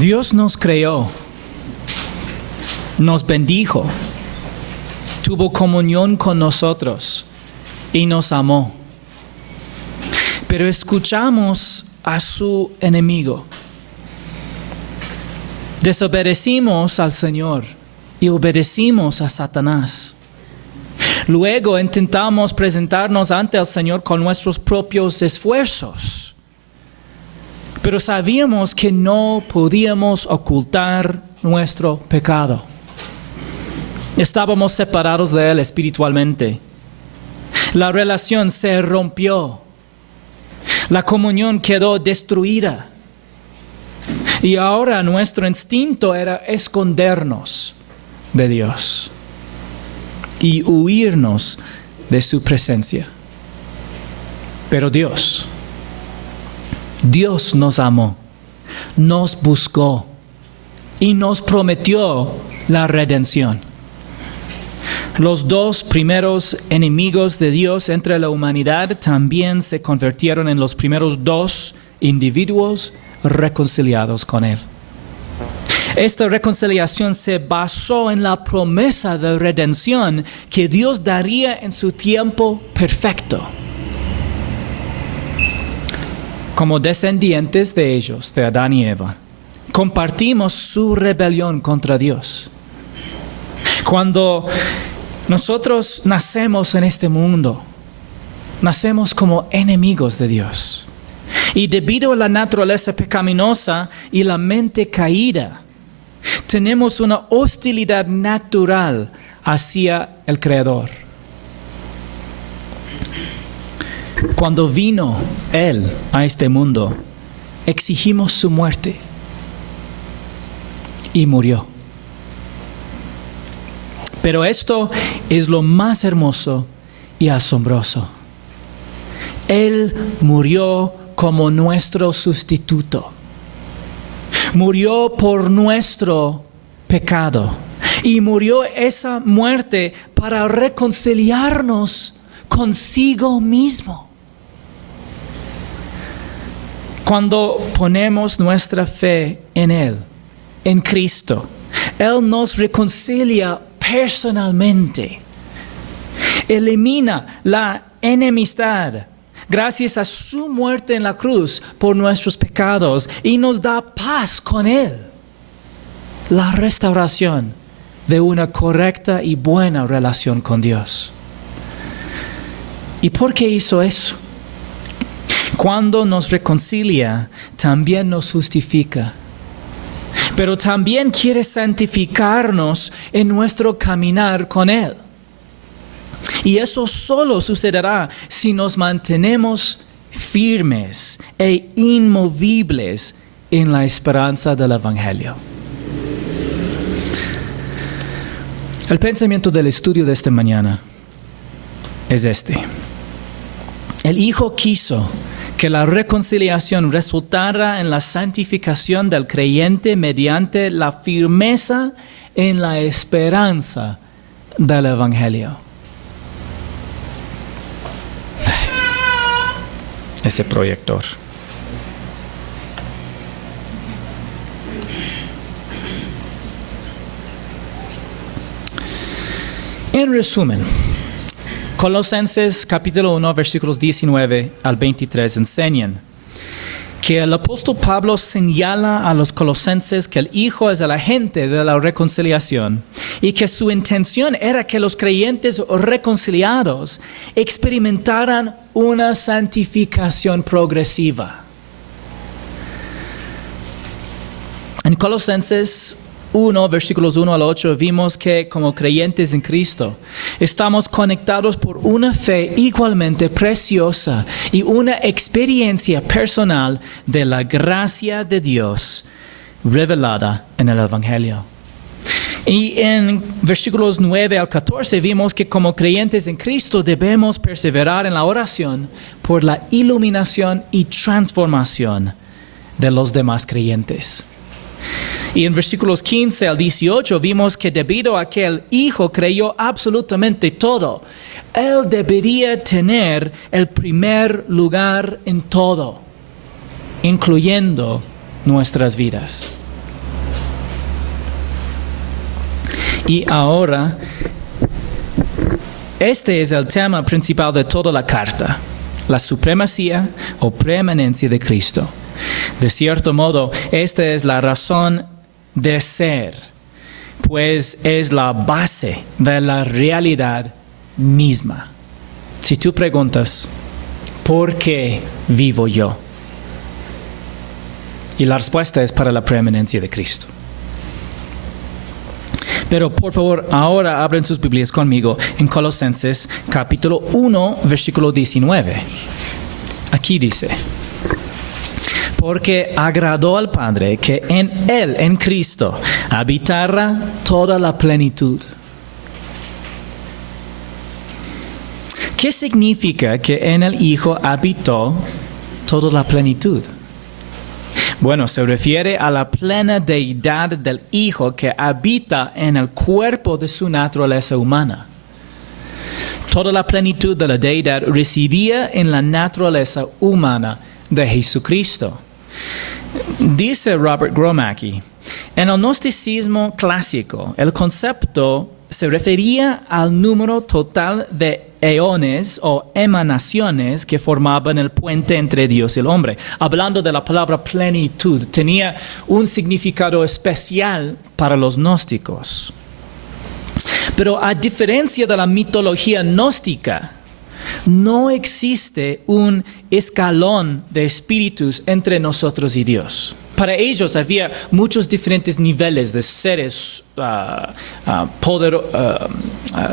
Dios nos creó, nos bendijo, tuvo comunión con nosotros y nos amó. Pero escuchamos a su enemigo. Desobedecimos al Señor y obedecimos a Satanás. Luego intentamos presentarnos ante el Señor con nuestros propios esfuerzos. Pero sabíamos que no podíamos ocultar nuestro pecado. Estábamos separados de Él espiritualmente. La relación se rompió. La comunión quedó destruida. Y ahora nuestro instinto era escondernos de Dios y huirnos de su presencia. Pero Dios nos amó, nos buscó y nos prometió la redención. Los dos primeros enemigos de Dios entre la humanidad también se convirtieron en los primeros dos individuos reconciliados con Él. Esta reconciliación se basó en la promesa de redención que Dios daría en su tiempo perfecto. Como descendientes de ellos, de Adán y Eva, compartimos su rebelión contra Dios. Cuando nosotros nacemos en este mundo, nacemos como enemigos de Dios. Y debido a la naturaleza pecaminosa y la mente caída, tenemos una hostilidad natural hacia el Creador. Cuando vino Él a este mundo, exigimos su muerte y murió. Pero esto es lo más hermoso y asombroso. Él murió como nuestro sustituto. Murió por nuestro pecado. Y murió esa muerte para reconciliarnos consigo mismo. Cuando ponemos nuestra fe en Él, en Cristo, Él nos reconcilia personalmente. Elimina la enemistad gracias a su muerte en la cruz por nuestros pecados y nos da paz con Él. La restauración de una correcta y buena relación con Dios. ¿Y por qué hizo eso? Cuando nos reconcilia, también nos justifica. Pero también quiere santificarnos en nuestro caminar con Él. Y eso solo sucederá si nos mantenemos firmes e inmovibles en la esperanza del Evangelio. El pensamiento del estudio de esta mañana es este. El Hijo quiso que la reconciliación resultara en la santificación del creyente mediante la firmeza en la esperanza del Evangelio. Ese proyector. En resumen, Colosenses capítulo 1, versículos 19 al 23 enseñan que el apóstol Pablo señala a los colosenses que el Hijo es el agente de la reconciliación y que su intención era que los creyentes reconciliados experimentaran una santificación progresiva. En Colosenses 1, versículos 1 al 8, vimos que como creyentes en Cristo estamos conectados por una fe igualmente preciosa y una experiencia personal de la gracia de Dios revelada en el Evangelio. Y en versículos 9 al 14 vimos que como creyentes en Cristo debemos perseverar en la oración por la iluminación y transformación de los demás creyentes. Y en versículos 15 al 18 vimos que debido a que el Hijo creyó absolutamente todo, Él debería tener el primer lugar en todo, incluyendo nuestras vidas. Y ahora, este es el tema principal de toda la carta, la supremacía o preeminencia de Cristo. De cierto modo, esta es la razón de ser, pues es la base de la realidad misma. Si tú preguntas, ¿por qué vivo yo? Y la respuesta es para la preeminencia de Cristo. Pero por favor, ahora abren sus Biblias conmigo en Colosenses capítulo 1, versículo 19. Aquí dice: porque agradó al Padre que en Él, en Cristo, habitara toda la plenitud. ¿Qué significa que en el Hijo habitó toda la plenitud? Bueno, se refiere a la plena deidad del Hijo que habita en el cuerpo de su naturaleza humana. Toda la plenitud de la deidad residía en la naturaleza humana de Jesucristo. Dice Robert Gromacki, en el gnosticismo clásico, el concepto se refería al número total de eones o emanaciones que formaban el puente entre Dios y el hombre. Hablando de la palabra plenitud, tenía un significado especial para los gnósticos. Pero a diferencia de la mitología gnóstica, no existe un escalón de espíritus entre nosotros y Dios. Para ellos había muchos diferentes niveles de seres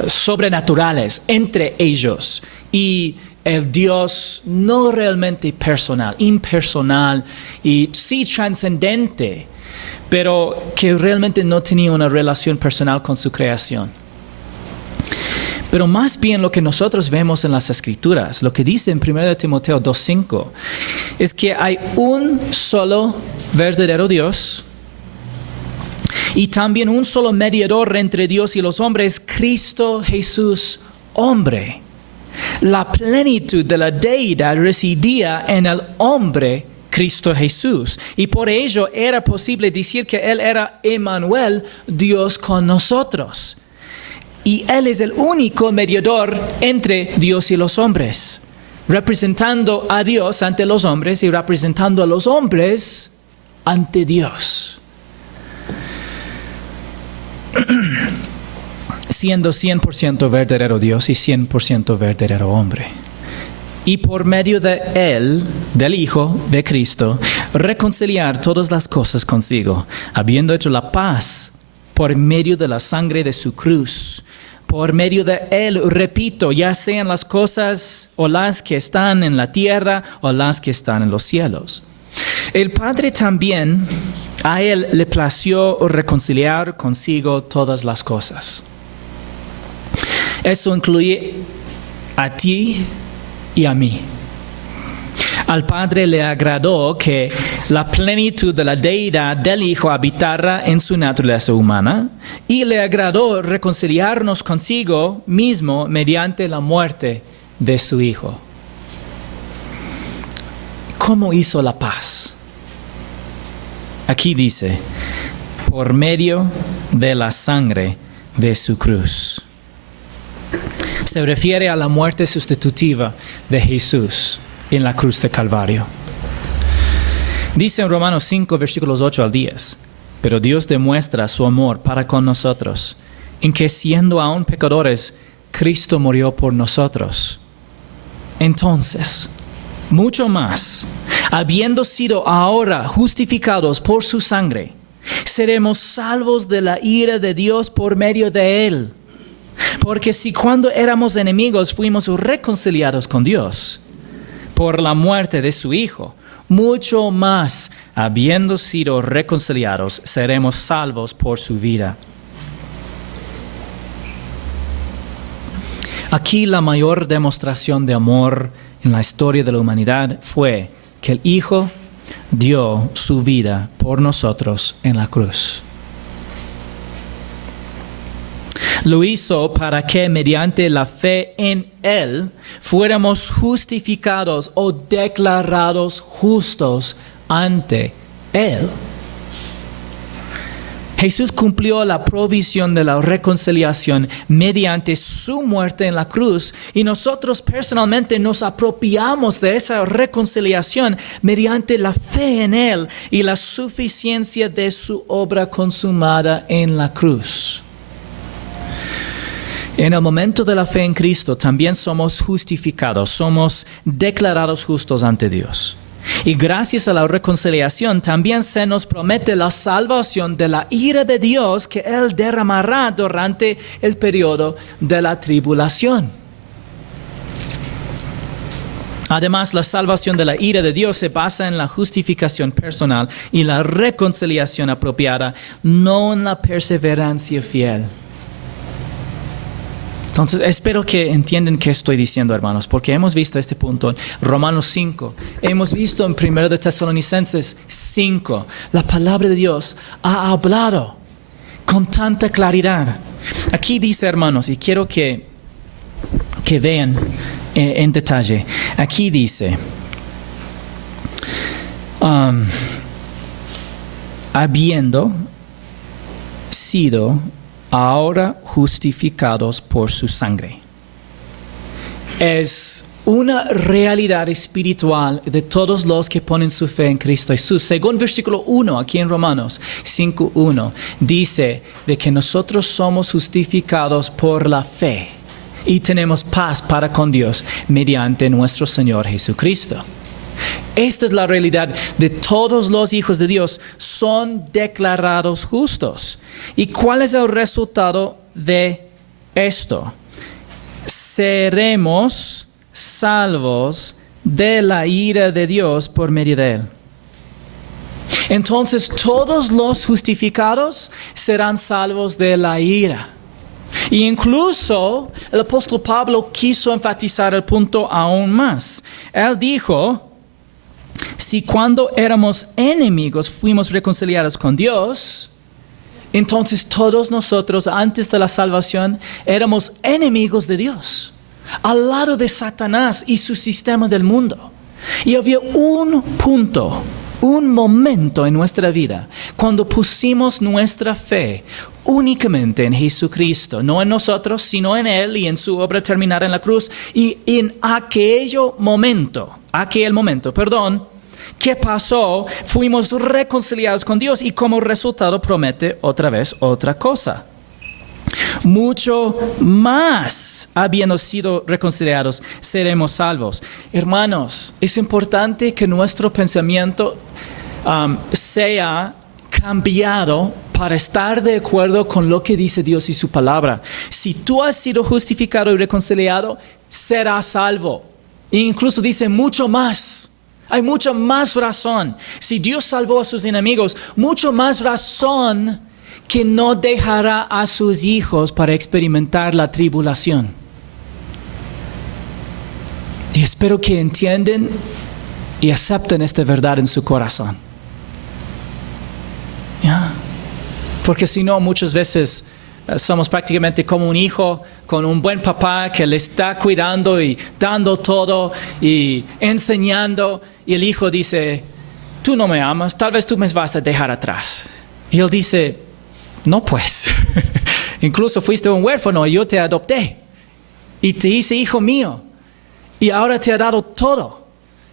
sobrenaturales entre ellos y el Dios no realmente personal, impersonal y sí trascendente, pero que realmente no tenía una relación personal con su creación. Pero más bien lo que nosotros vemos en las Escrituras, lo que dice en 1 Timoteo 2:5, es que hay un solo verdadero Dios y también un solo mediador entre Dios y los hombres, Cristo Jesús, hombre. La plenitud de la deidad residía en el hombre Cristo Jesús, y por ello era posible decir que Él era Emmanuel, Dios con nosotros. Y Él es el único mediador entre Dios y los hombres, representando a Dios ante los hombres y representando a los hombres ante Dios. Siendo 100% verdadero Dios y 100% verdadero hombre. Y por medio de Él, del Hijo, de Cristo, reconciliar todas las cosas consigo, habiendo hecho la paz por medio de la sangre de su cruz. Por medio de Él, repito, ya sean las cosas o las que están en la tierra o las que están en los cielos. El Padre también, a Él le plació reconciliar consigo todas las cosas. Eso incluye a ti y a mí. Al Padre le agradó que la plenitud de la deidad del Hijo habitara en su naturaleza humana y le agradó reconciliarnos consigo mismo mediante la muerte de su Hijo. ¿Cómo hizo la paz? Aquí dice, por medio de la sangre de su cruz. Se refiere a la muerte sustitutiva de Jesús en la cruz de Calvario. Dice en Romanos 5, versículos 8 al 10, pero Dios demuestra su amor para con nosotros, en que siendo aún pecadores, Cristo murió por nosotros. Entonces, mucho más, habiendo sido ahora justificados por su sangre, seremos salvos de la ira de Dios por medio de Él. Porque si cuando éramos enemigos fuimos reconciliados con Dios por la muerte de su Hijo, mucho más, habiendo sido reconciliados, seremos salvos por su vida. Aquí la mayor demostración de amor en la historia de la humanidad fue que el Hijo dio su vida por nosotros en la cruz. Lo hizo para que mediante la fe en Él fuéramos justificados o declarados justos ante Él. Jesús cumplió la provisión de la reconciliación mediante su muerte en la cruz y nosotros personalmente nos apropiamos de esa reconciliación mediante la fe en Él y la suficiencia de su obra consumada en la cruz. En el momento de la fe en Cristo también somos justificados, somos declarados justos ante Dios. Y gracias a la reconciliación también se nos promete la salvación de la ira de Dios que Él derramará durante el periodo de la tribulación. Además, la salvación de la ira de Dios se basa en la justificación personal y la reconciliación apropiada, no en la perseverancia fiel. Entonces, espero que entiendan qué estoy diciendo, hermanos, porque hemos visto este punto en Romanos 5, hemos visto en 1 de Tesalonicenses 5, la palabra de Dios ha hablado con tanta claridad. Aquí dice, hermanos, y quiero que vean en detalle, aquí dice, habiendo sido ahora justificados por su sangre. Es una realidad espiritual de todos los que ponen su fe en Cristo Jesús. Según versículo 1, aquí en Romanos 5:1, dice de que nosotros somos justificados por la fe y tenemos paz para con Dios mediante nuestro Señor Jesucristo. Esta es la realidad de todos los hijos de Dios, son declarados justos. ¿Y cuál es el resultado de esto? Seremos salvos de la ira de Dios por medio de Él. Entonces todos los justificados serán salvos de la ira. Y incluso el apóstol Pablo quiso enfatizar el punto aún más. Él dijo, si cuando éramos enemigos fuimos reconciliados con Dios, entonces todos nosotros antes de la salvación éramos enemigos de Dios, al lado de Satanás y su sistema del mundo. Y había un punto, un momento en nuestra vida cuando pusimos nuestra fe únicamente en Jesucristo, no en nosotros, sino en Él y en su obra terminada en la cruz. Y en aquel momento, ¿qué pasó? Fuimos reconciliados con Dios y como resultado promete otra vez otra cosa. Mucho más, habiendo sido reconciliados, seremos salvos. Hermanos, es importante que nuestro pensamiento sea cambiado para estar de acuerdo con lo que dice Dios y su palabra. Si tú has sido justificado y reconciliado, serás salvo. E incluso dice mucho más. Hay mucha más razón. Si Dios salvó a sus enemigos, mucho más razón que no dejará a sus hijos para experimentar la tribulación. Y espero que entiendan y acepten esta verdad en su corazón. ¿Ya? Porque si no, muchas veces somos prácticamente como un hijo con un buen papá que le está cuidando y dando todo y enseñando. Y el hijo dice, tú no me amas, tal vez tú me vas a dejar atrás. Y él dice, no pues, incluso fuiste un huérfano y yo te adopté. Y te hice hijo mío. Y ahora te he dado todo.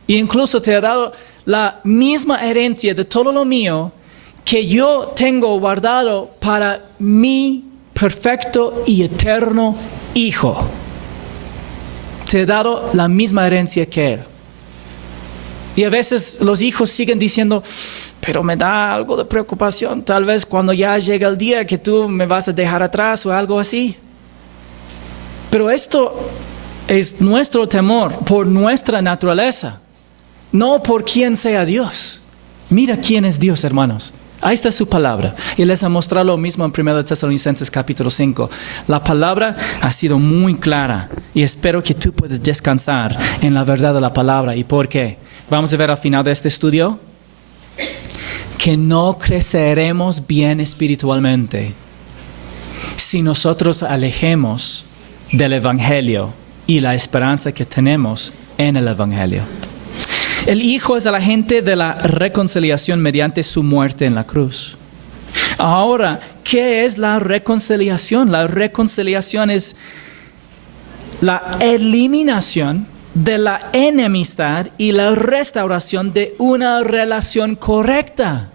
E incluso te he dado la misma herencia de todo lo mío que yo tengo guardado para mi perfecto y eterno hijo. Te he dado la misma herencia que él. Y a veces los hijos siguen diciendo, pero me da algo de preocupación, tal vez cuando ya llega el día que tú me vas a dejar atrás o algo así. Pero esto es nuestro temor por nuestra naturaleza, no por quién sea Dios. Mira quién es Dios, hermanos. Ahí está su palabra. Y les ha mostrado lo mismo en 1 de Tesalonicenses capítulo 5. La palabra ha sido muy clara y espero que tú puedas descansar en la verdad de la palabra. ¿Y por qué? Vamos a ver al final de este estudio que no creceremos bien espiritualmente si nosotros alejemos del Evangelio y la esperanza que tenemos en el Evangelio. El Hijo es el agente de la reconciliación mediante su muerte en la cruz. Ahora, ¿qué es la reconciliación? La reconciliación es la eliminación de la enemistad y la restauración de una relación correcta.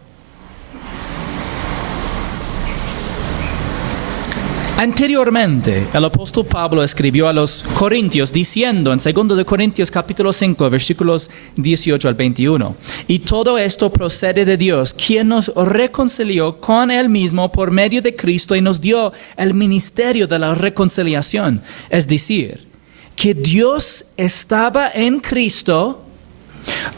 Anteriormente, el apóstol Pablo escribió a los Corintios diciendo en 2 de Corintios capítulo 5, versículos 18 al 21, y todo esto procede de Dios, quien nos reconcilió con Él mismo por medio de Cristo y nos dio el ministerio de la reconciliación. Es decir, que Dios estaba en Cristo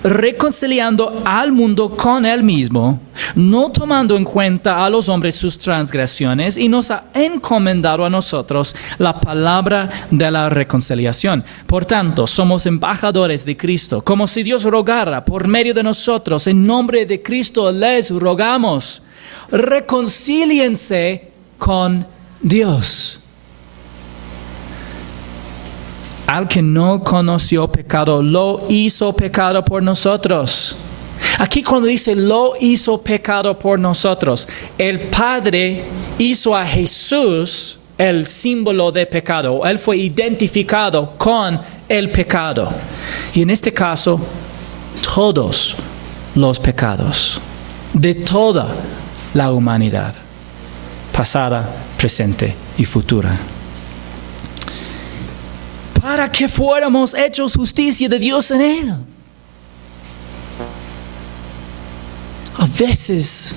reconciliando al mundo con Él mismo, no tomando en cuenta a los hombres sus transgresiones, y nos ha encomendado a nosotros la palabra de la reconciliación. Por tanto, somos embajadores de Cristo, como si Dios rogara por medio de nosotros. En nombre de Cristo les rogamos, reconcíliense con Dios. Al que no conoció pecado, lo hizo pecado por nosotros. Aquí cuando dice lo hizo pecado por nosotros, el Padre hizo a Jesús el símbolo de pecado. Él fue identificado con el pecado. Y en este caso, todos los pecados de toda la humanidad, pasada, presente y futura, para que fuéramos hechos justicia de Dios en Él. A veces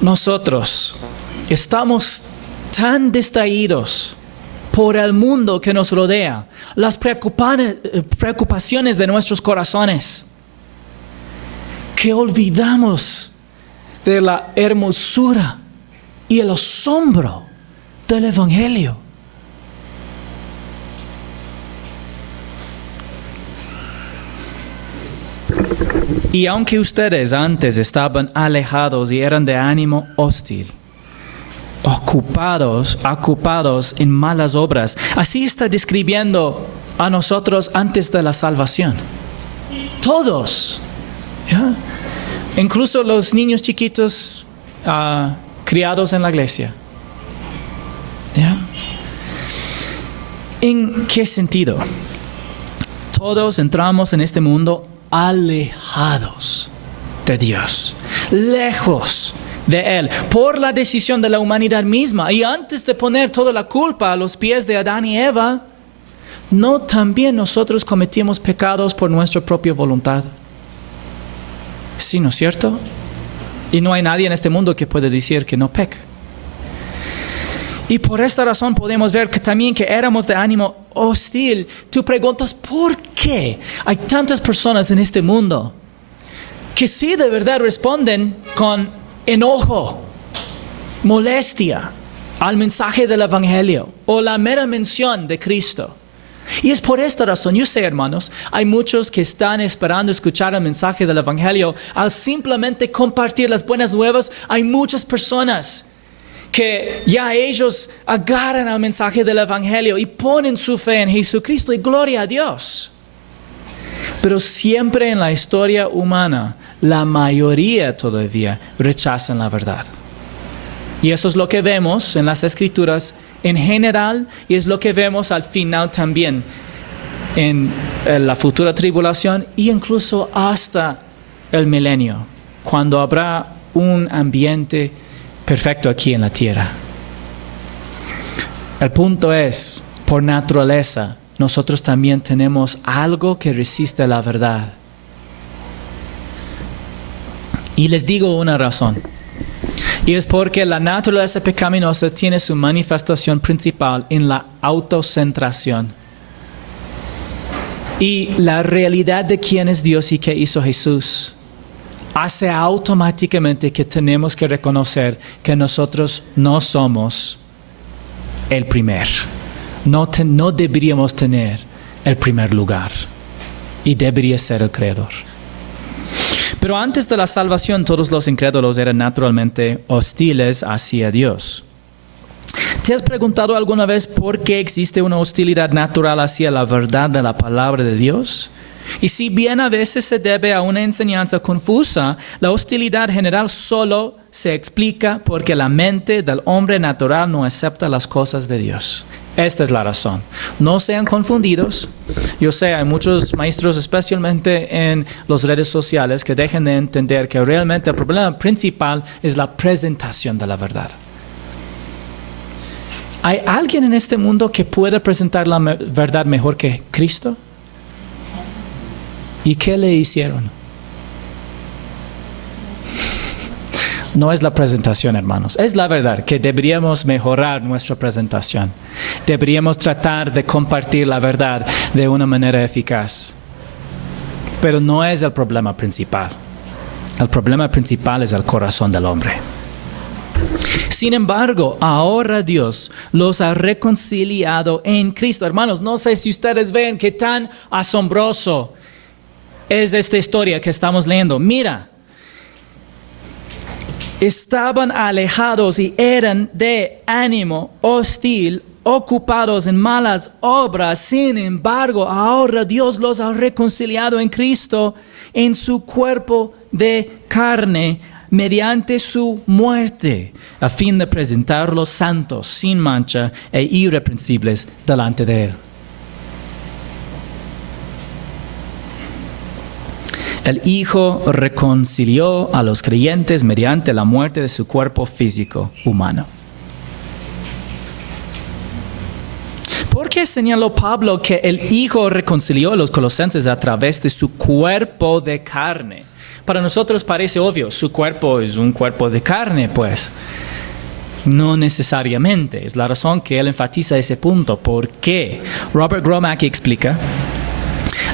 nosotros estamos tan distraídos por el mundo que nos rodea, las preocupaciones de nuestros corazones, que olvidamos de la hermosura y el asombro del Evangelio. Y aunque ustedes antes estaban alejados y eran de ánimo hostil, ocupados en malas obras, así está describiendo a nosotros antes de la salvación. Todos, ¿ya? Incluso los niños chiquitos criados en la iglesia. ¿Ya? ¿En qué sentido? Todos entramos en este mundo alejados de Dios, lejos de Él, por la decisión de la humanidad misma. Y antes de poner toda la culpa a los pies de Adán y Eva, ¿no también nosotros cometimos pecados por nuestra propia voluntad? Sí, ¿no es cierto? Y no hay nadie en este mundo que pueda decir que no peca. Y por esta razón podemos ver que también que éramos de ánimo hostil. Tú preguntas, ¿por qué hay tantas personas en este mundo que sí de verdad responden con enojo, molestia al mensaje del Evangelio o la mera mención de Cristo? Y es por esta razón, yo sé, hermanos, hay muchos que están esperando escuchar el mensaje del Evangelio. Al simplemente compartir las buenas nuevas, hay muchas personas que ya ellos agarran al mensaje del Evangelio y ponen su fe en Jesucristo y gloria a Dios. Pero siempre en la historia humana, la mayoría todavía rechazan la verdad. Y eso es lo que vemos en las Escrituras en general, y es lo que vemos al final también en la futura tribulación e incluso hasta el milenio, cuando habrá un ambiente perfecto aquí en la tierra. El punto es, por naturaleza, nosotros también tenemos algo que resiste la verdad. Y les digo una razón. Y es porque la naturaleza pecaminosa tiene su manifestación principal en la autocentración. Y la realidad de quién es Dios y qué hizo Jesús hace automáticamente que tenemos que reconocer que nosotros no somos el primer. No deberíamos tener el primer lugar. Y debería ser el creador. Pero antes de la salvación, todos los incrédulos eran naturalmente hostiles hacia Dios. ¿Te has preguntado alguna vez por qué existe una hostilidad natural hacia la verdad de la palabra de Dios? Y si bien a veces se debe a una enseñanza confusa, la hostilidad general solo se explica porque la mente del hombre natural no acepta las cosas de Dios. Esta es la razón. No sean confundidos. Yo sé, hay muchos maestros, especialmente en las redes sociales, que dejan de entender que realmente el problema principal es la presentación de la verdad. ¿Hay alguien en este mundo que pueda presentar la verdad mejor que Cristo? ¿Y qué le hicieron? No es la presentación, hermanos. Es la verdad que deberíamos mejorar nuestra presentación. Deberíamos tratar de compartir la verdad de una manera eficaz. Pero no es el problema principal. El problema principal es el corazón del hombre. Sin embargo, ahora Dios los ha reconciliado en Cristo. Hermanos, no sé si ustedes ven qué tan asombroso es esta historia que estamos leyendo. Mira. Estaban alejados y eran de ánimo hostil, ocupados en malas obras. Sin embargo, ahora Dios los ha reconciliado en Cristo, en su cuerpo de carne, mediante su muerte, a fin de presentarlos santos, sin mancha e irreprensibles delante de Él. El Hijo reconcilió a los creyentes mediante la muerte de su cuerpo físico humano. ¿Por qué señaló Pablo que el Hijo reconcilió a los colosenses a través de su cuerpo de carne? Para nosotros parece obvio, su cuerpo es un cuerpo de carne, pues. No necesariamente. Es la razón que él enfatiza ese punto. ¿Por qué? Robert Gromack explica: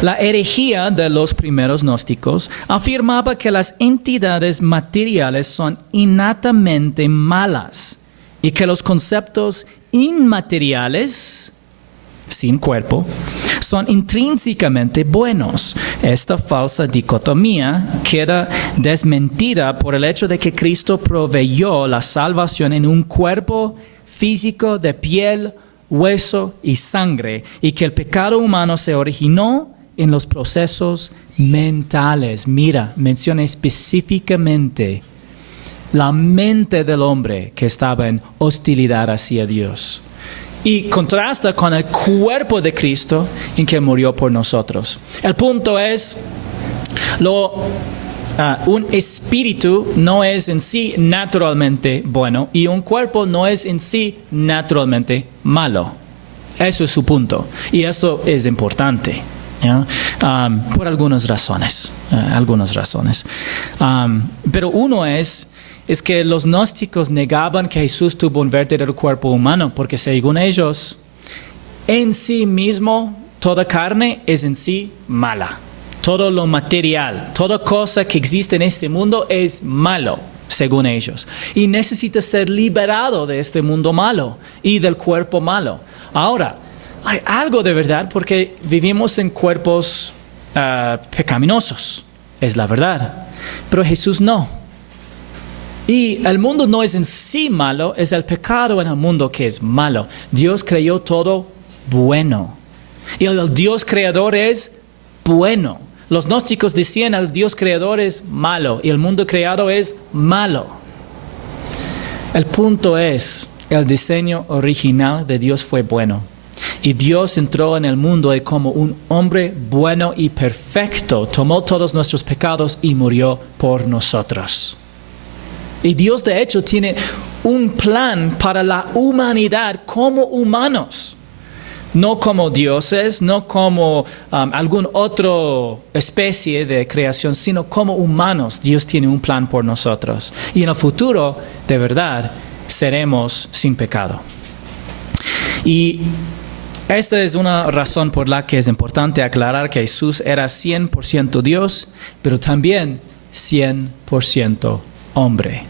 la herejía de los primeros gnósticos afirmaba que las entidades materiales son innatamente malas y que los conceptos inmateriales, sin cuerpo, son intrínsecamente buenos. Esta falsa dicotomía queda desmentida por el hecho de que Cristo proveyó la salvación en un cuerpo físico de piel, hueso y sangre, y que el pecado humano se originó en los procesos mentales. Mira, menciona específicamente la mente del hombre que estaba en hostilidad hacia Dios. Y contrasta con el cuerpo de Cristo en que murió por nosotros. El punto es, un espíritu no es en sí naturalmente bueno y un cuerpo no es en sí naturalmente malo. Eso es su punto. Y eso es importante. Por algunas razones. Pero uno es que los gnósticos negaban que Jesús tuvo un verdadero cuerpo humano, porque según ellos, en sí mismo, toda carne es en sí mala. Todo lo material, toda cosa que existe en este mundo es malo, según ellos. Y necesita ser liberado de este mundo malo y del cuerpo malo. Ahora, hay algo de verdad porque vivimos en cuerpos pecaminosos, es la verdad, pero Jesús no. Y el mundo no es en sí malo, es el pecado en el mundo que es malo. Dios creó todo bueno y el Dios creador es bueno. Los gnósticos decían el Dios creador es malo y el mundo creado es malo. El punto es, el diseño original de Dios fue bueno. Y Dios entró en el mundo y como un hombre bueno y perfecto, tomó todos nuestros pecados y murió por nosotros. Y Dios de hecho tiene un plan para la humanidad como humanos. No como dioses, no como alguna otra especie de creación, sino como humanos. Dios tiene un plan por nosotros. Y en el futuro, de verdad, seremos sin pecado. Y esta es una razón por la que es importante aclarar que Jesús era 100% Dios, pero también 100% hombre.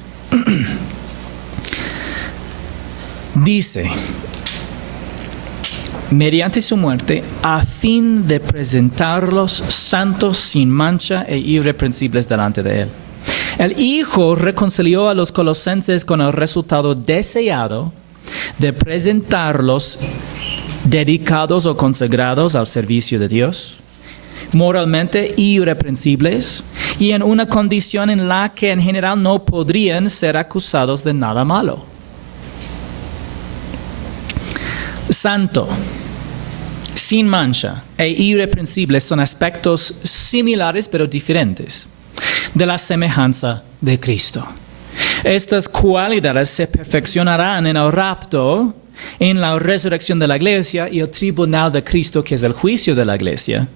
Dice, mediante su muerte, a fin de presentarlos santos, sin mancha e irreprensibles delante de Él. El Hijo reconcilió a los colosenses con el resultado deseado de presentarlos dedicados o consagrados al servicio de Dios, moralmente irreprensibles y en una condición en la que en general no podrían ser acusados de nada malo. Santo, sin mancha e irreprensible son aspectos similares pero diferentes de la semejanza de Cristo. Estas cualidades se perfeccionarán en el rapto, en la resurrección de la iglesia y el tribunal de Cristo, que es el juicio de la iglesia.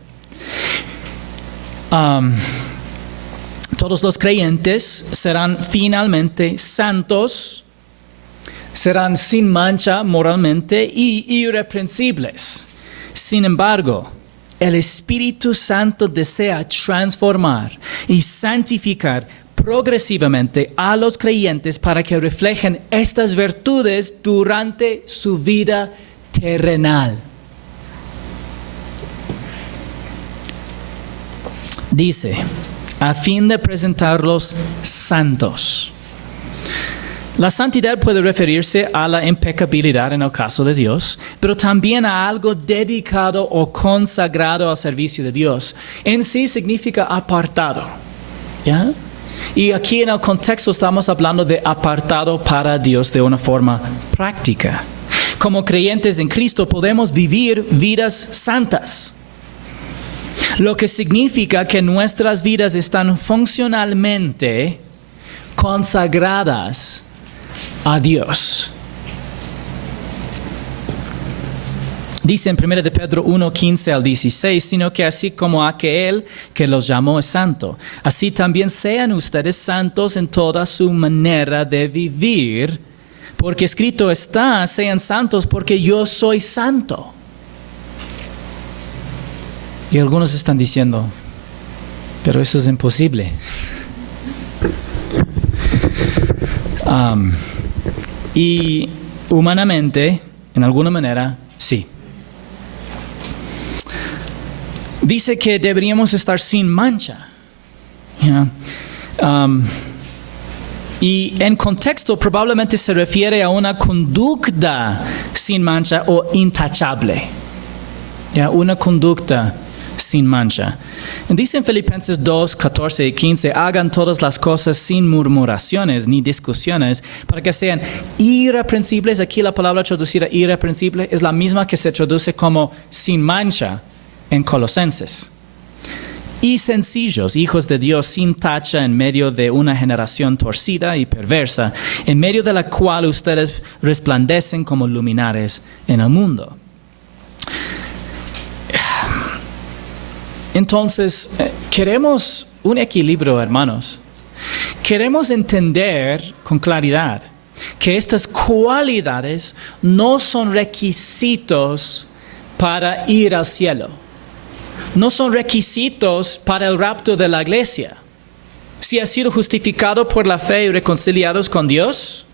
Todos los creyentes serán finalmente santos, serán sin mancha moralmente y irreprensibles. Sin embargo, el Espíritu Santo desea transformar y santificar progresivamente a los creyentes para que reflejen estas virtudes durante su vida terrenal. Dice, a fin de presentarlos santos. La santidad puede referirse a la impecabilidad en el caso de Dios, pero también a algo dedicado o consagrado al servicio de Dios. En sí significa apartado. ¿Ya? Y aquí en el contexto estamos hablando de apartado para Dios de una forma práctica. Como creyentes en Cristo podemos vivir vidas santas, lo que significa que nuestras vidas están funcionalmente consagradas a Dios. Dice en 1 de Pedro 1, 15 al 16, sino que así como aquel que los llamó es santo, así también sean ustedes santos en toda su manera de vivir, porque escrito está, sean santos porque yo soy santo. Y algunos están diciendo, pero eso es imposible. Y humanamente, en alguna manera, sí. Dice que deberíamos estar sin mancha. Y en contexto probablemente se refiere a una conducta sin mancha o intachable. Una conducta sin mancha. Dice en Filipenses 2, 14 y 15, hagan todas las cosas sin murmuraciones ni discusiones para que sean irreprensibles. Aquí la palabra traducida irreprensible es la misma que se traduce como sin mancha en Colosenses. Y sencillos, hijos de Dios sin tacha en medio de una generación torcida y perversa, en medio de la cual ustedes resplandecen como luminares en el mundo. Entonces, queremos un equilibrio, hermanos. Queremos entender con claridad que estas cualidades no son requisitos para ir al cielo. No son requisitos para el rapto de la iglesia. Si has sido justificado por la fe y reconciliados con Dios,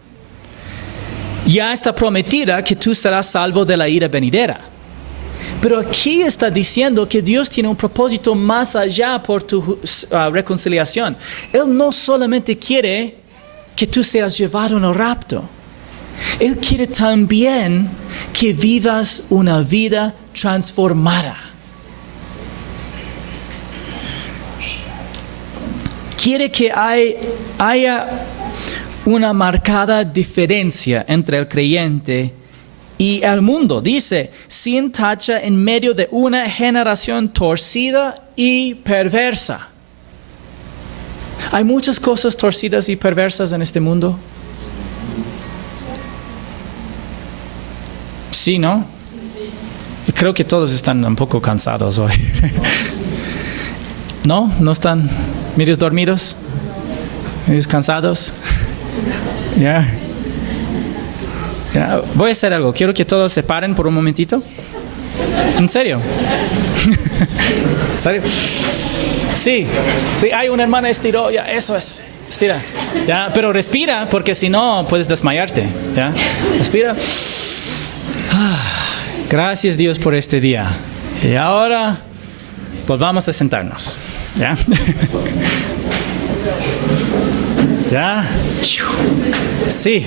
ya está prometida que tú serás salvo de la ira venidera. Pero aquí está diciendo que Dios tiene un propósito más allá por tu reconciliación. Él no solamente quiere que tú seas llevado en el rapto. Él quiere también que vivas una vida transformada. Quiere que haya una marcada diferencia entre el creyente y el mundo. Dice, sin tacha en medio de una generación torcida y perversa. ¿Hay muchas cosas torcidas y perversas en este mundo? Sí, ¿no? Creo que todos están un poco cansados hoy. ¿No? ¿No están medios dormidos? ¿Medios cansados? Ya. Voy a hacer algo. Quiero que todos se paren por un momentito. ¿En serio? ¿En serio? Sí, hay una hermana estiró. Ya, eso es. Estira. Ya, pero respira, porque si no puedes desmayarte. Ya, respira. Gracias Dios por este día. Y ahora volvamos a sentarnos. ¿Ya? ¿Ya? Sí.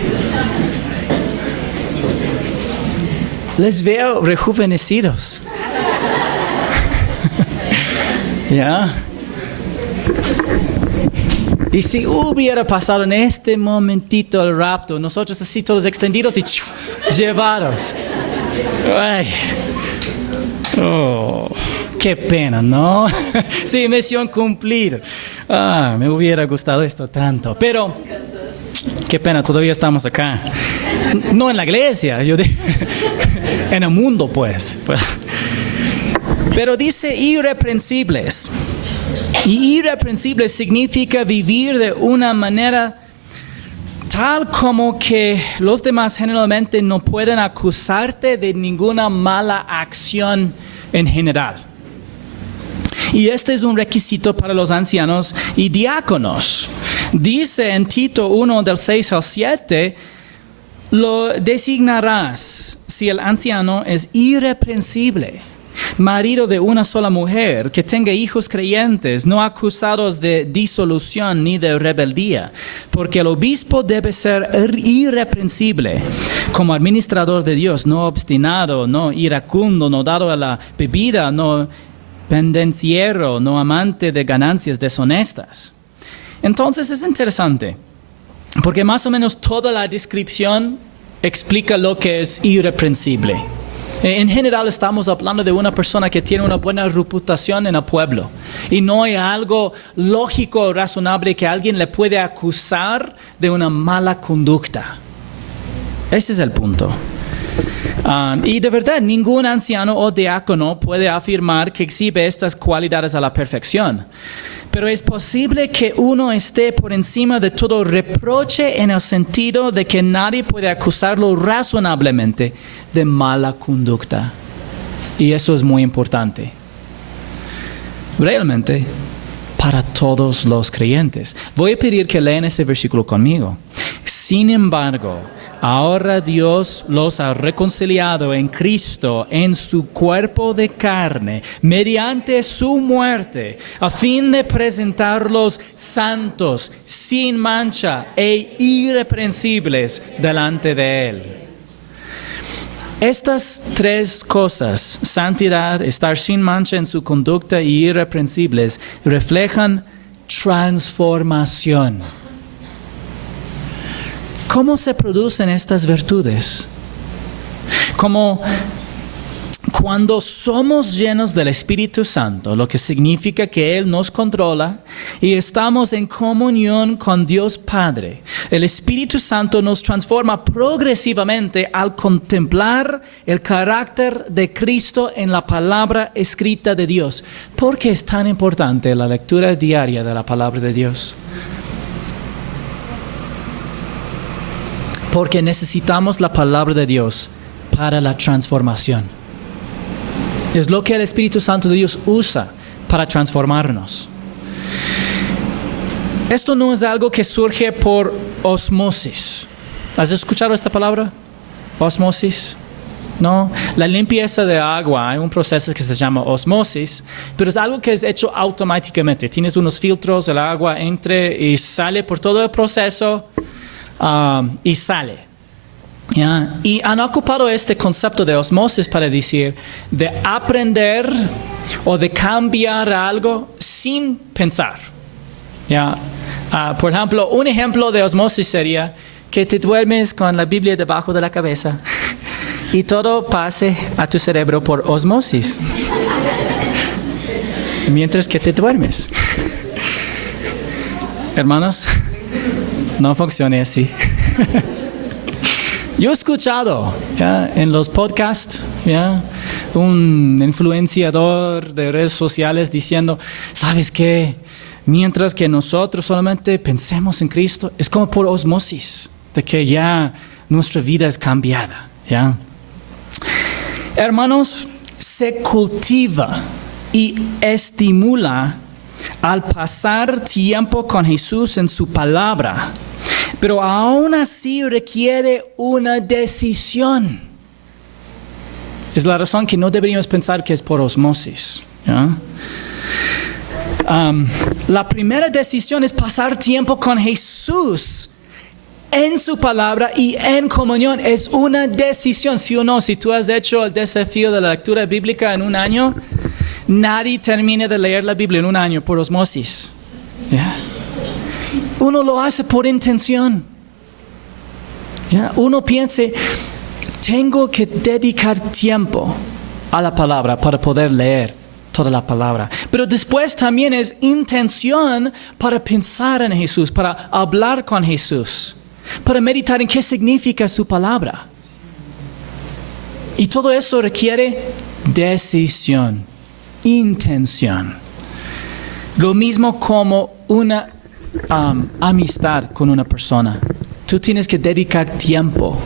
Les veo rejuvenecidos. ¿Ya? Y si hubiera pasado en este momentito el rapto, nosotros así todos extendidos y llevados. Ay. Oh, qué pena, ¿no? Sí, misión cumplida. Me hubiera gustado esto tanto. Pero, qué pena, todavía estamos acá. No en la iglesia, yo digo, en el mundo, pues. Pero dice irreprensibles. Y irreprensible significa vivir de una manera tal como que los demás generalmente no pueden acusarte de ninguna mala acción en general. Y este es un requisito para los ancianos y diáconos. Dice en Tito 1 del 6 al 7, lo designarás si el anciano es irreprensible, marido de una sola mujer, que tenga hijos creyentes, no acusados de disolución ni de rebeldía, porque el obispo debe ser irreprensible como administrador de Dios, no obstinado, no iracundo, no dado a la bebida, no pendenciero, no amante de ganancias deshonestas. Entonces es interesante, porque más o menos toda la descripción explica lo que es irreprensible. En general estamos hablando de una persona que tiene una buena reputación en el pueblo y no hay algo lógico o razonable que alguien le puede acusar de una mala conducta. Ese es el punto. Y de verdad, ningún anciano o diácono puede afirmar que exhibe estas cualidades a la perfección. Pero es posible que uno esté por encima de todo reproche en el sentido de que nadie puede acusarlo razonablemente de mala conducta. Y eso es muy importante. Realmente, para todos los creyentes. Voy a pedir que lean ese versículo conmigo. Sin embargo, ahora Dios los ha reconciliado en Cristo, en su cuerpo de carne, mediante su muerte, a fin de presentarlos santos, sin mancha e irreprensibles delante de Él. Estas tres cosas, santidad, estar sin mancha en su conducta y irreprensibles, reflejan transformación. ¿Cómo se producen estas virtudes? Como cuando somos llenos del Espíritu Santo, lo que significa que Él nos controla y estamos en comunión con Dios Padre. El Espíritu Santo nos transforma progresivamente al contemplar el carácter de Cristo en la palabra escrita de Dios. ¿Por qué es tan importante la lectura diaria de la palabra de Dios? Porque necesitamos la palabra de Dios para la transformación. Es lo que el Espíritu Santo de Dios usa para transformarnos. Esto no es algo que surge por osmosis. ¿Has escuchado esta palabra? Osmosis. ¿No? La limpieza de agua, hay un proceso que se llama osmosis, pero es algo que es hecho automáticamente. Tienes unos filtros, el agua entra y sale por todo el proceso y sale. ¿Ya? Y han ocupado este concepto de osmosis para decir de aprender o de cambiar algo sin pensar. ¿Ya? Por ejemplo, un ejemplo de osmosis sería que te duermes con la Biblia debajo de la cabeza y todo pase a tu cerebro por osmosis mientras que te duermes. Hermanos, no funciona así. Yo he escuchado en los podcasts un influenciador de redes sociales diciendo, ¿sabes qué? Mientras que nosotros solamente pensemos en Cristo, es como por osmosis, de que ya nuestra vida es cambiada. ¿Ya? Hermanos, se cultiva y estimula al pasar tiempo con Jesús en su palabra. Pero aún así requiere una decisión. Es la razón que no deberíamos pensar que es por osmosis. ¿Ya? La primera decisión es pasar tiempo con Jesús en su palabra y en comunión. Es una decisión, sí o no. Si tú has hecho el desafío de la lectura bíblica en un año, nadie termina de leer la Biblia en un año por osmosis. ¿Ya? Uno lo hace por intención. ¿Ya? Uno piensa, tengo que dedicar tiempo a la palabra para poder leer toda la palabra. Pero después también es intención para pensar en Jesús, para hablar con Jesús, para meditar en qué significa su palabra. Y todo eso requiere decisión, intención. Lo mismo como una amistad con una persona. Tú tienes que dedicar tiempo.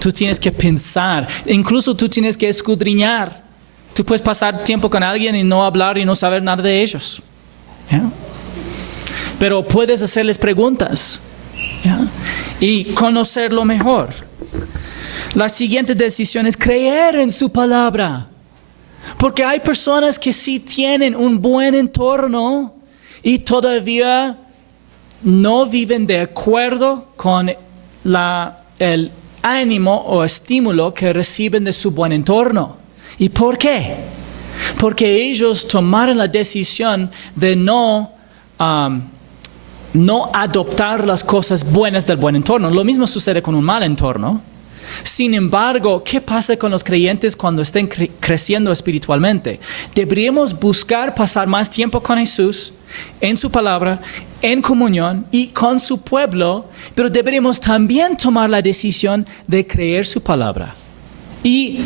Tú tienes que pensar. Incluso tú tienes que escudriñar. Tú puedes pasar tiempo con alguien y no hablar y no saber nada de ellos. ¿Ya? Pero puedes hacerles preguntas. ¿Ya? Y conocerlo mejor. La siguiente decisión es creer en su palabra. Porque hay personas que sí tienen un buen entorno y todavía no viven de acuerdo con el ánimo o estímulo que reciben de su buen entorno. ¿Y por qué? Porque ellos tomaron la decisión de no adoptar las cosas buenas del buen entorno. Lo mismo sucede con un mal entorno. Sin embargo, ¿qué pasa con los creyentes cuando estén creciendo espiritualmente? Deberíamos buscar pasar más tiempo con Jesús, en su palabra, en comunión y con su pueblo, pero deberíamos también tomar la decisión de creer su palabra. Y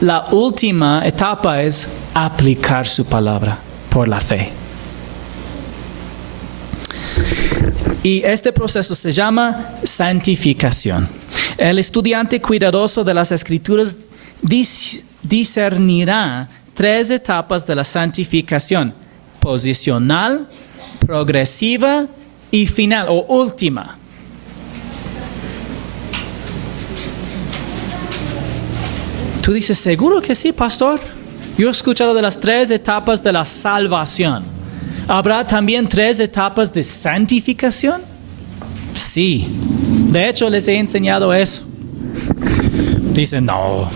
la última etapa es aplicar su palabra por la fe. Y este proceso se llama santificación. El estudiante cuidadoso de las Escrituras discernirá 3 etapas de la santificación: posicional, progresiva y final o última. Tú dices, ¿seguro que sí, pastor? Yo he escuchado de las 3 etapas de la salvación. ¿Habrá también 3 etapas de santificación? Sí. De hecho, les he enseñado eso. Dicen, no.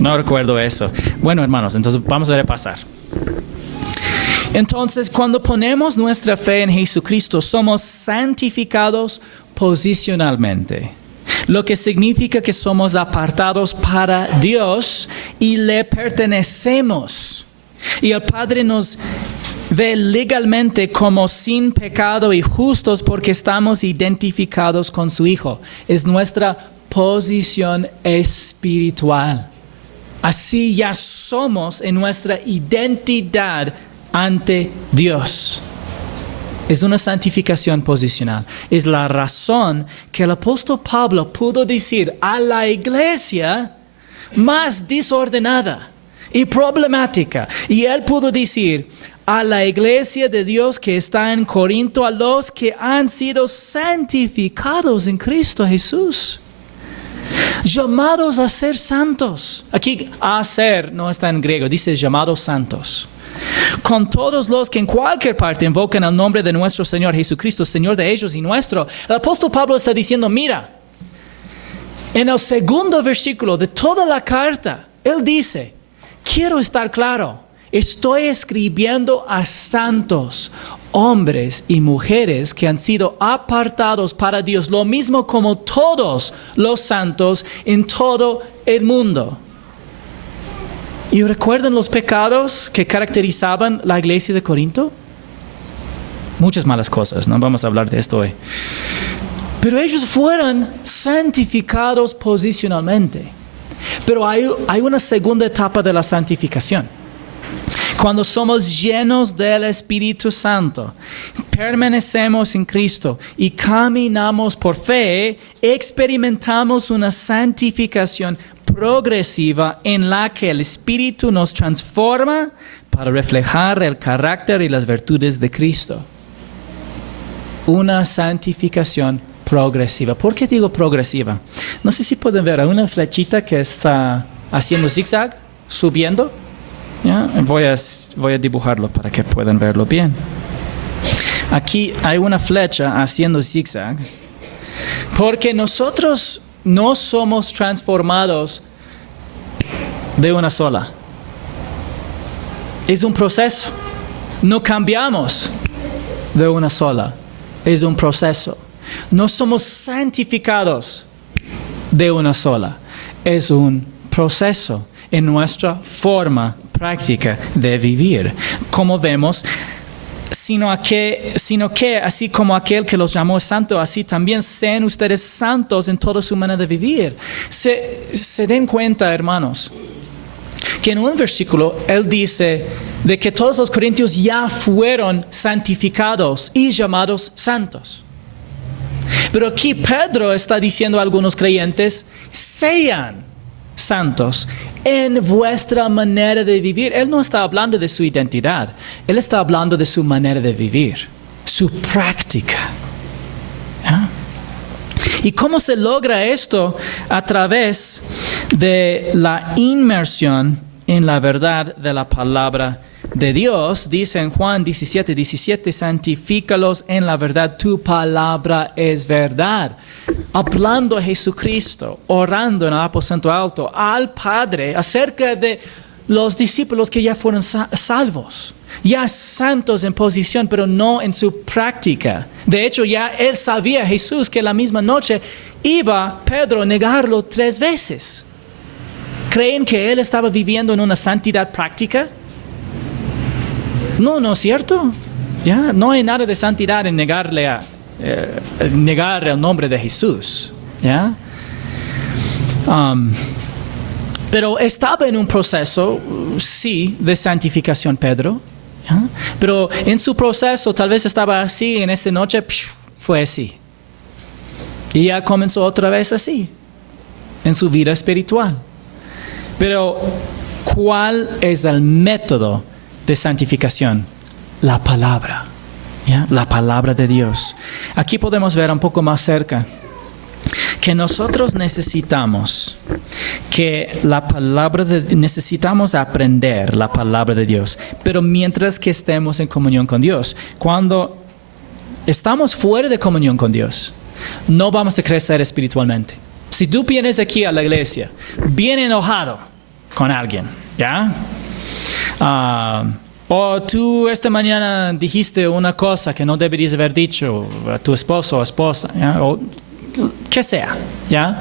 No recuerdo eso. Bueno, hermanos, entonces vamos a repasar. Entonces, cuando ponemos nuestra fe en Jesucristo, somos santificados posicionalmente. Lo que significa que somos apartados para Dios y le pertenecemos. Y el Padre nos ve legalmente como sin pecado y justos porque estamos identificados con su Hijo. Es nuestra posición espiritual. Así ya somos en nuestra identidad ante Dios. Es una santificación posicional. Es la razón que el apóstol Pablo pudo decir a la iglesia más desordenada y problemática. Y él pudo decir a la iglesia de Dios que está en Corinto, a los que han sido santificados en Cristo Jesús, llamados a ser santos. Aquí a ser no está en griego, dice llamados santos. Con todos los que en cualquier parte invocan el nombre de nuestro Señor Jesucristo, Señor de ellos y nuestro. El apóstol Pablo está diciendo, mira, en el segundo versículo de toda la carta, él dice, quiero estar claro, estoy escribiendo a santos, hombres y mujeres que han sido apartados para Dios, lo mismo como todos los santos en todo el mundo. ¿Y recuerdan los pecados que caracterizaban la iglesia de Corinto? Muchas malas cosas, no vamos a hablar de esto hoy. Pero ellos fueron santificados posicionalmente. Pero hay una segunda etapa de la santificación. Cuando somos llenos del Espíritu Santo, permanecemos en Cristo y caminamos por fe, experimentamos una santificación progresiva en la que el Espíritu nos transforma para reflejar el carácter y las virtudes de Cristo. Una santificación progresiva. ¿Por qué digo progresiva? No sé si pueden ver, hay una flechita que está haciendo zigzag, subiendo. ¿Ya? Voy a dibujarlo para que puedan verlo bien. Aquí hay una flecha haciendo zigzag porque nosotros no somos transformados de una sola. Es un proceso. No cambiamos de una sola. es un proceso. No somos santificados de una sola. Es un proceso en nuestra forma práctica de vivir. Como vemos, sino que así como aquel que los llamó santo, así también sean ustedes santos en toda su manera de vivir. Se den cuenta, hermanos, que en un versículo él dice de que todos los corintios ya fueron santificados y llamados santos. Pero aquí Pedro está diciendo a algunos creyentes, sean santos en vuestra manera de vivir. Él no está hablando de su identidad, él está hablando de su manera de vivir, su práctica. ¿Ah? ¿Y cómo se logra esto? A través de la inmersión en la verdad de la palabra de Dios. Dice en Juan 17:17, santifícalos en la verdad, tu palabra es verdad. Hablando a Jesucristo, orando en el aposento alto al Padre acerca de los discípulos que ya fueron salvos, ya santos en posición, pero no en su práctica. De hecho, ya él sabía, Jesús, que la misma noche iba Pedro a negarlo 3 veces. ¿Creen que él estaba viviendo en una santidad práctica? No, no es cierto. ¿Ya? No hay nada de santidad en negar el nombre de Jesús. ¿Ya? Pero estaba en un proceso, sí, de santificación Pedro. ¿Ya? Pero en su proceso tal vez estaba así, en esta noche fue así. Y ya comenzó otra vez así, en su vida espiritual. Pero, ¿cuál es el método de santificación? La palabra. ¿Ya? La palabra de Dios. Aquí podemos ver un poco más cerca que nosotros necesitamos necesitamos aprender la palabra de Dios, pero mientras que estemos en comunión con Dios. Cuando estamos fuera de comunión con Dios, no vamos a crecer espiritualmente. Si tú vienes aquí a la iglesia bien enojado con alguien, ¿ya? O tú esta mañana dijiste una cosa que no deberías haber dicho a tu esposo o esposa, ¿ya? O que sea, ¿ya?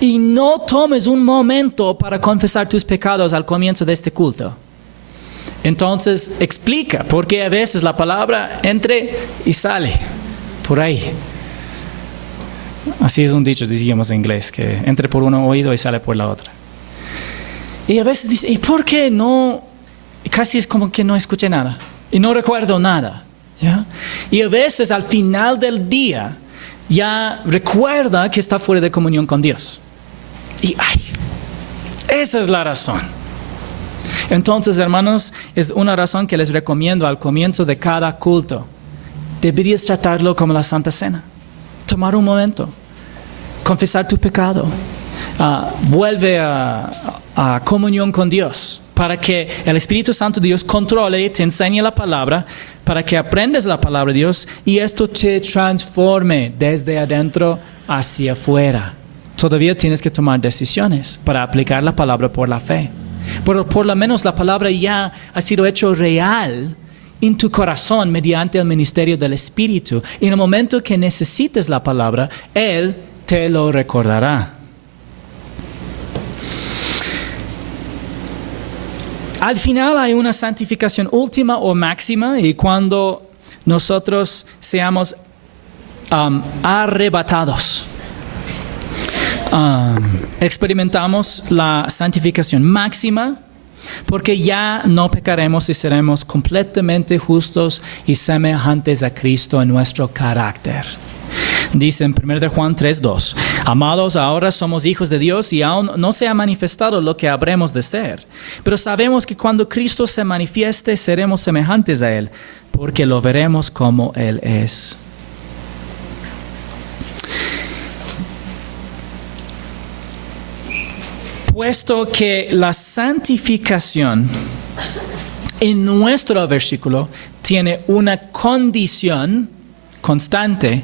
Y no tomes un momento para confesar tus pecados al comienzo de este culto. Entonces explica por qué a veces la palabra entra y sale por ahí. Así es un dicho, decíamos en inglés, que entre por un oído y sale por la otra. Y a veces dice, ¿y por qué no? Casi es como que no escuché nada y no recuerdo nada. ¿Ya? Y a veces al final del día ya recuerda que está fuera de comunión con Dios. Y esa es la razón. Entonces, hermanos, es una razón que les recomiendo al comienzo de cada culto. Deberías tratarlo como la Santa Cena. Tomar un momento, confesar tu pecado, vuelve a comunión con Dios, para que el Espíritu Santo de Dios controle y te enseñe la palabra, para que aprendas la palabra de Dios y esto te transforme desde adentro hacia afuera. Todavía tienes que tomar decisiones para aplicar la palabra por la fe. Pero por lo menos la palabra ya ha sido hecho real en tu corazón mediante el ministerio del Espíritu. Y en el momento que necesites la palabra, Él te lo recordará. Al final hay una santificación última o máxima, y cuando nosotros seamos arrebatados, experimentamos la santificación máxima, porque ya no pecaremos y seremos completamente justos y semejantes a Cristo en nuestro carácter. Dice en 1 Juan 3:2, amados, ahora somos hijos de Dios y aún no se ha manifestado lo que habremos de ser. Pero sabemos que cuando Cristo se manifieste, seremos semejantes a Él, porque lo veremos como Él es. Puesto que la santificación en nuestro versículo tiene una condición constante,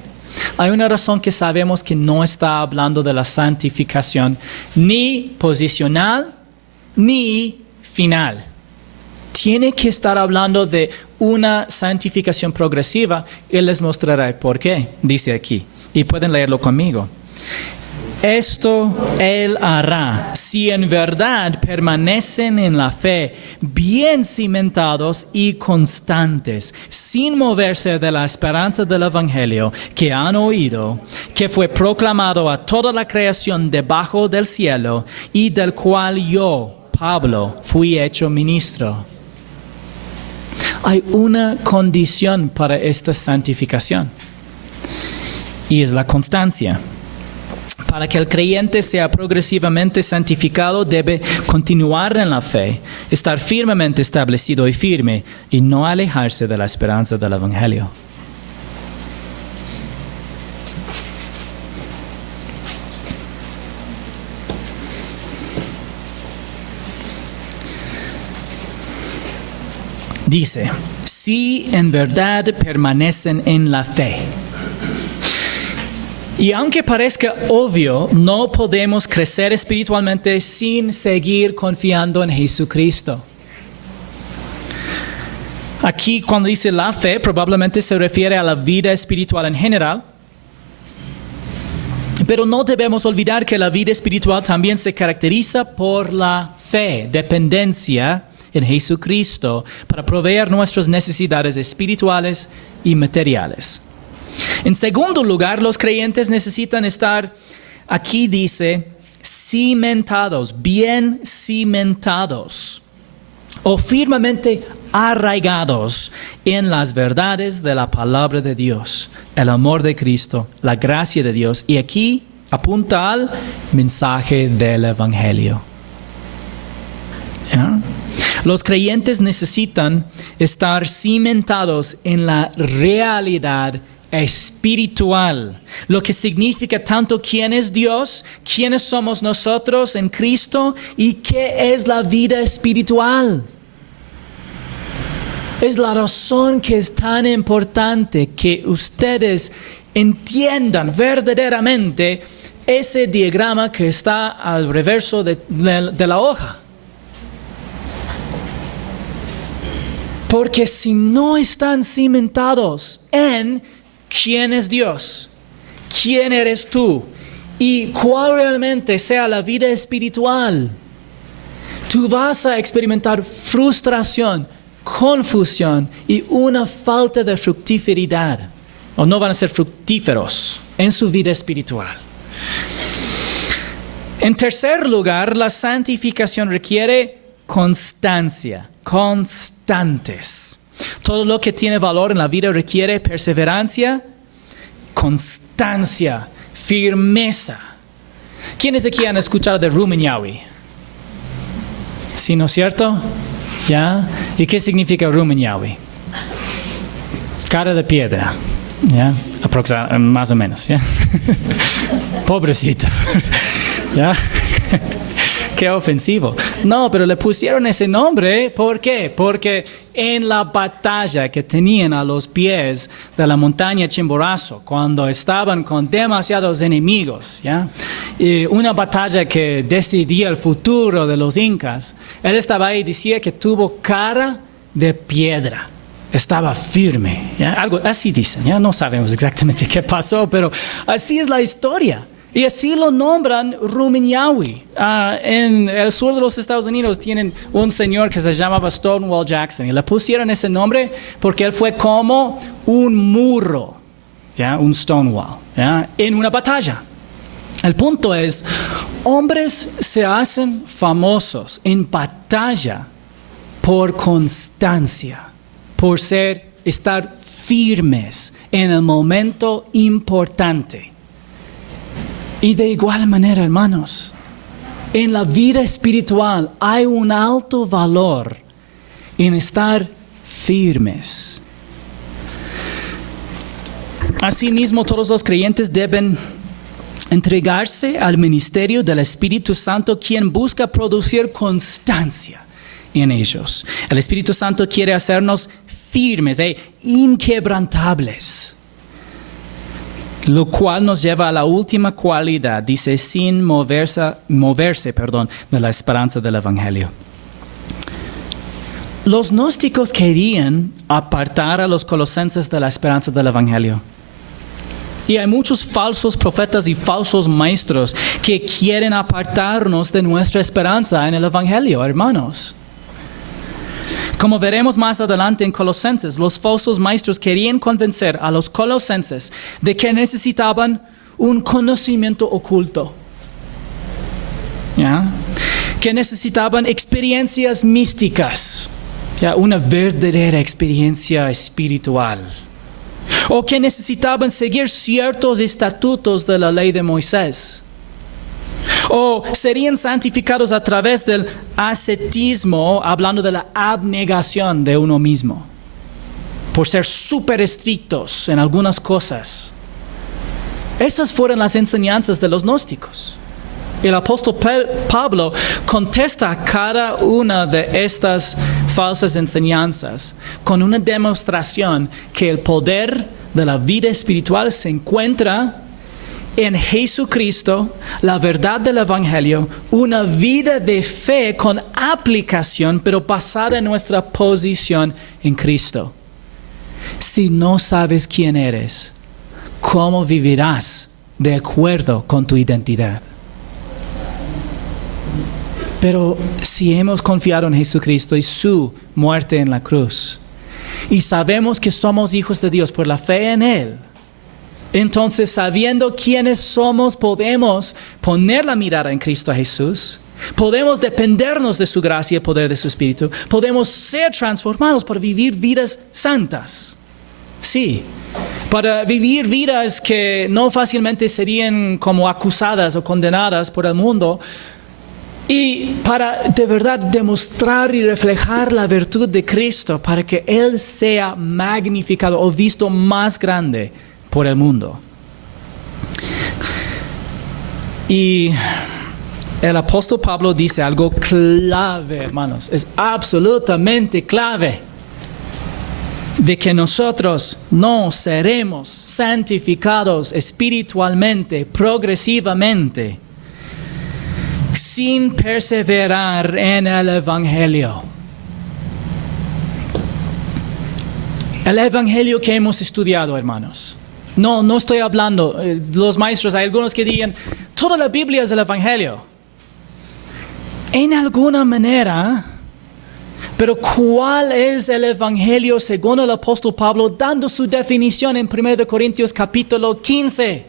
hay una razón que sabemos que no está hablando de la santificación ni posicional ni final. tiene que estar hablando de una santificación progresiva. Él les mostrará por qué, dice aquí. Y pueden leerlo conmigo. Esto Él hará si en verdad permanecen en la fe, bien cimentados y constantes, sin moverse de la esperanza del Evangelio que han oído, que fue proclamado a toda la creación debajo del cielo y del cual yo, Pablo, fui hecho ministro. Hay una condición para esta santificación y es la constancia. Para que el creyente sea progresivamente santificado, debe continuar en la fe, estar firmemente establecido y firme, y no alejarse de la esperanza del Evangelio. Dice, si en verdad permanecen en la fe. Y aunque parezca obvio, no podemos crecer espiritualmente sin seguir confiando en Jesucristo. Aquí cuando dice la fe, probablemente se refiere a la vida espiritual en general. Pero no debemos olvidar que la vida espiritual también se caracteriza por la fe, dependencia en Jesucristo para proveer nuestras necesidades espirituales y materiales. En segundo lugar, los creyentes necesitan estar, aquí dice, cimentados, bien cimentados o firmemente arraigados en las verdades de la palabra de Dios, el amor de Cristo, la gracia de Dios. Y aquí apunta al mensaje del Evangelio. ¿Ya? Los creyentes necesitan estar cimentados en la realidad espiritual, lo que significa tanto quién es Dios, quiénes somos nosotros en Cristo y qué es la vida espiritual. Es la razón que es tan importante que ustedes entiendan verdaderamente ese diagrama que está al reverso de la hoja. Porque si no están cimentados en quién es Dios, quién eres tú y cuál realmente sea la vida espiritual, tú vas a experimentar frustración, confusión y una falta de fructiferidad. O no van a ser fructíferos en su vida espiritual. En tercer lugar, la santificación requiere constancia, constantes. Todo lo que tiene valor en la vida requiere perseverancia, constancia, firmeza. ¿Quiénes aquí han escuchado de Rumiñahui? ¿Sí, no es cierto? ¿Ya? ¿Y qué significa Rumiñahui? Cara de piedra. ¿Ya? Más o menos. ¿Ya? Pobrecito. ¿Ya? Qué ofensivo. No, pero le pusieron ese nombre. ¿Por qué? Porque en la batalla que tenían a los pies de la montaña Chimborazo, cuando estaban con demasiados enemigos, ¿ya? Y una batalla que decidía el futuro de los incas, él estaba ahí y decía que tuvo cara de piedra. Estaba firme. ¿Ya? Algo así dicen. ¿Ya? No sabemos exactamente qué pasó, pero así es la historia. Y así lo nombran Rumiñahui. En el sur de los Estados Unidos tienen un señor que se llamaba Stonewall Jackson. Y le pusieron ese nombre porque él fue como un muro, ¿ya? Un Stonewall, ¿ya? En una batalla. El punto es, hombres se hacen famosos en batalla por constancia, por estar firmes en el momento importante. Y de igual manera, hermanos, en la vida espiritual hay un alto valor en estar firmes. Asimismo, todos los creyentes deben entregarse al ministerio del Espíritu Santo, quien busca producir constancia en ellos. El Espíritu Santo quiere hacernos firmes e inquebrantables. Lo cual nos lleva a la última cualidad, dice, sin moverse de la esperanza del Evangelio. Los gnósticos querían apartar a los colosenses de la esperanza del Evangelio. Y hay muchos falsos profetas y falsos maestros que quieren apartarnos de nuestra esperanza en el Evangelio, hermanos. Como veremos más adelante en Colosenses, los falsos maestros querían convencer a los colosenses de que necesitaban un conocimiento oculto. ¿Ya? Que necesitaban experiencias místicas, ¿ya? Una verdadera experiencia espiritual. O que necesitaban seguir ciertos estatutos de la ley de Moisés. O serían santificados a través del ascetismo, hablando de la abnegación de uno mismo, por ser súper estrictos en algunas cosas. Estas fueron las enseñanzas de los gnósticos. El apóstol Pablo contesta a cada una de estas falsas enseñanzas con una demostración que el poder de la vida espiritual se encuentra en Jesucristo, la verdad del Evangelio, una vida de fe con aplicación, pero basada en nuestra posición en Cristo. Si no sabes quién eres, ¿cómo vivirás de acuerdo con tu identidad? Pero si hemos confiado en Jesucristo y su muerte en la cruz, y sabemos que somos hijos de Dios por la fe en Él, entonces sabiendo quiénes somos, podemos poner la mirada en Cristo Jesús, podemos dependernos de su gracia y el poder de su Espíritu, podemos ser transformados para vivir vidas santas. Sí, para vivir vidas que no fácilmente serían como acusadas o condenadas por el mundo, y para de verdad demostrar y reflejar la virtud de Cristo para que Él sea magnificado o visto más grande por el mundo. Y el apóstol Pablo dice algo clave, hermanos, es absolutamente clave, de que nosotros no seremos santificados espiritualmente, progresivamente, sin perseverar en el Evangelio. El Evangelio que hemos estudiado, hermanos. No estoy hablando, los maestros, hay algunos que digan, toda la Biblia es el Evangelio. En alguna manera, pero ¿cuál es el Evangelio según el apóstol Pablo, dando su definición en 1 Corintios capítulo 15?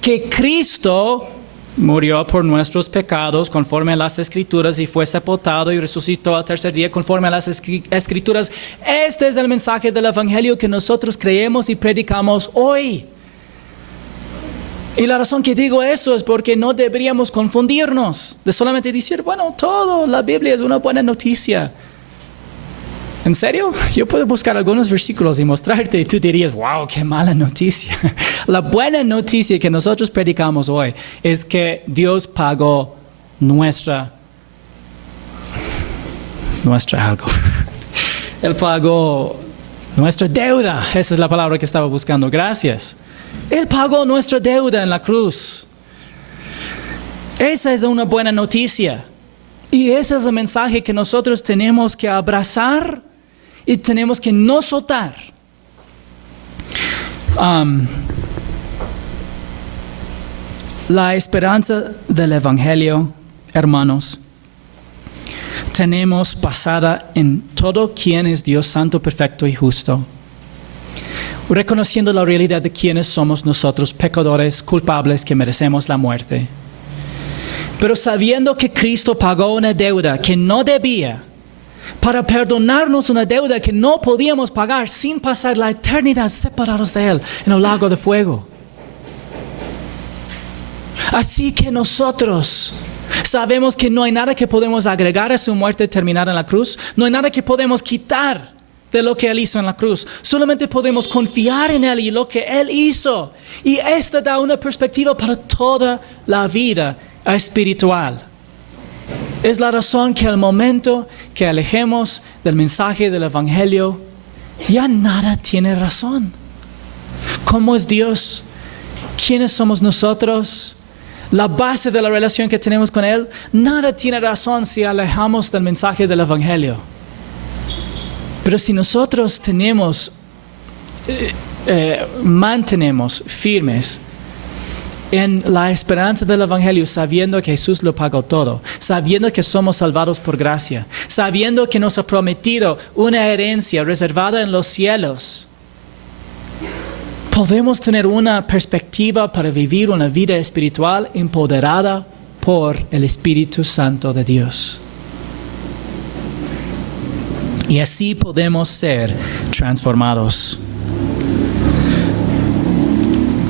Que Cristo murió por nuestros pecados conforme a las Escrituras y fue sepultado y resucitó al tercer día conforme a las Escrituras. Este es el mensaje del Evangelio que nosotros creemos y predicamos hoy. Y la razón que digo eso es porque no deberíamos confundirnos de solamente decir, bueno, todo la Biblia es una buena noticia. ¿En serio? Yo puedo buscar algunos versículos y mostrarte y tú dirías, wow, qué mala noticia. La buena noticia que nosotros predicamos hoy es que Dios pagó nuestra algo. Él pagó nuestra deuda. Esa es la palabra que estaba buscando. Gracias. Él pagó nuestra deuda en la cruz. Esa es una buena noticia. Y ese es el mensaje que nosotros tenemos que abrazar y tenemos que no soltar. La esperanza del Evangelio, hermanos, tenemos basada en todo quien es Dios santo, perfecto y justo, reconociendo la realidad de quienes somos nosotros, pecadores, culpables que merecemos la muerte. Pero sabiendo que Cristo pagó una deuda que no debía, para perdonarnos una deuda que no podíamos pagar sin pasar la eternidad separados de Él en el lago de fuego. Así que nosotros sabemos que no hay nada que podemos agregar a su muerte terminada en la cruz, no hay nada que podemos quitar de lo que Él hizo en la cruz. Solamente podemos confiar en Él y lo que Él hizo. Y esta da una perspectiva para toda la vida espiritual. Es la razón que al momento que alejemos del mensaje del Evangelio, ya nada tiene razón. ¿Cómo es Dios? ¿Quiénes somos nosotros? La base de la relación que tenemos con Él, nada tiene razón si alejamos del mensaje del Evangelio. Pero si nosotros mantenemos firmes en la esperanza del Evangelio, sabiendo que Jesús lo pagó todo, sabiendo que somos salvados por gracia, sabiendo que nos ha prometido una herencia reservada en los cielos, podemos tener una perspectiva para vivir una vida espiritual empoderada por el Espíritu Santo de Dios. Y así podemos ser transformados.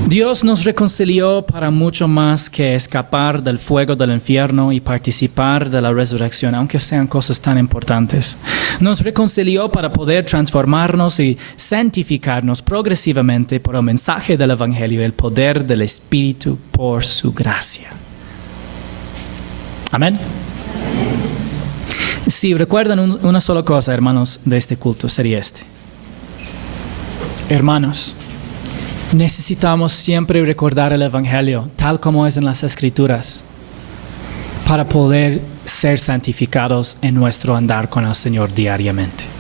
Dios nos reconcilió para mucho más que escapar del fuego del infierno y participar de la resurrección, aunque sean cosas tan importantes. Nos reconcilió para poder transformarnos y santificarnos progresivamente por el mensaje del Evangelio y el poder del Espíritu por su gracia. Amén. Si recuerdan una sola cosa, hermanos, de este culto, sería este. Hermanos, necesitamos siempre recordar el Evangelio, tal como es en las Escrituras, para poder ser santificados en nuestro andar con el Señor diariamente.